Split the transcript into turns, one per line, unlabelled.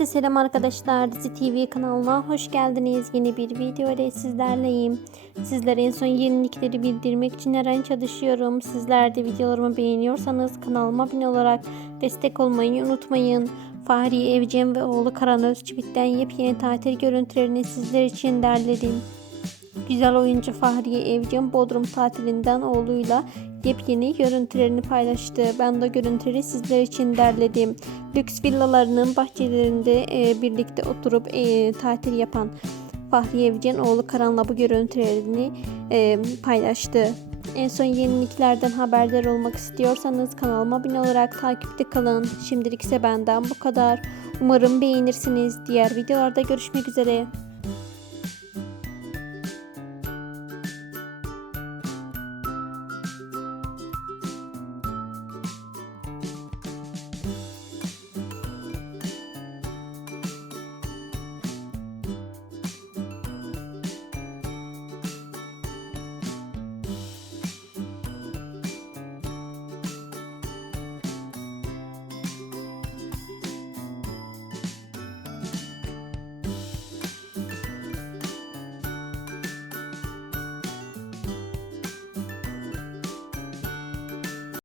Herkese selam arkadaşlar. Dizi TV kanalına hoş geldiniz. Yeni bir video ile sizlerleyim. Sizlere en son yenilikleri bildirmek için her an çalışıyorum. Sizler de videolarımı beğeniyorsanız kanalıma abone olarak destek olmayı unutmayın. Fahriye Evcen ve oğlu Karan Özçivit'ten yepyeni tatil görüntülerini sizler için derledim. Güzel oyuncu Fahriye Evcen Bodrum tatilinden oğluyla yepyeni görüntülerini paylaştı. Ben de görüntüleri sizler için derledim. Lüks villalarının bahçelerinde e, birlikte oturup e, tatil yapan Fahriye Evcen oğlu Karan'la bu görüntülerini e, paylaştı. En son yeniliklerden haberdar olmak istiyorsanız kanalıma abone olarak takipte kalın. Şimdilik ise benden bu kadar. Umarım beğenirsiniz. Diğer videolarda görüşmek üzere.